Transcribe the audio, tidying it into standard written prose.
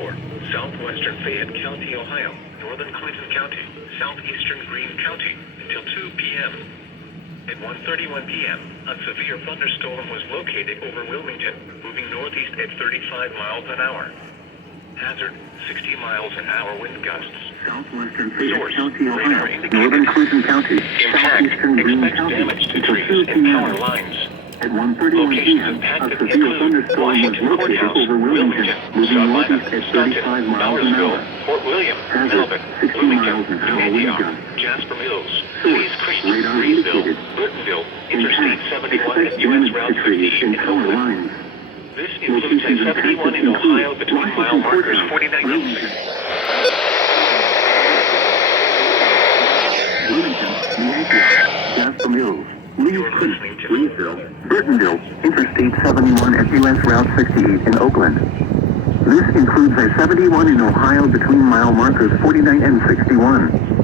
Airport, southwestern Fayette County, Ohio, northern Clinton County, southeastern Greene County, until 2 p.m. At 1:31 p.m., a severe thunderstorm was located over Wilmington, moving northeast at 35 miles an hour. Hazard, 60 miles an hour wind gusts. Southwestern Fayette Source, County, radar Ohio, indicated. northern Clinton County, Impact, southeastern Greene expect County, damage to until 2 trees and power p.m. lines. At 1:31 Locations p.m., a impacted severe include thunderstorm was Washington located Courthouse, over Wilmington, moving Savannah, northeast at 35 miles an Dyersville, hour. Fort William, Hazard, Melvin, 60 Bloomington, miles an New hour wind Antioch, gusts. Jasper Mills, Source, Lee's Christian, radar Breesville, indicated. Burtonville, Interstate Impact, 71 expect at U.S. damage Route to trees 58 and in power Oakland. lines. This includes Locations I-71 impacted in Ohio include between mile Washington markers Courthouse, 49 and 6. Bloomington, New Antioch, Jasper Mills, Lee's Christian, Breesville, Burtonville, Interstate 71 at U.S. Route 68 in Oakland. This includes I-71 in Ohio between mile markers 49 and 61.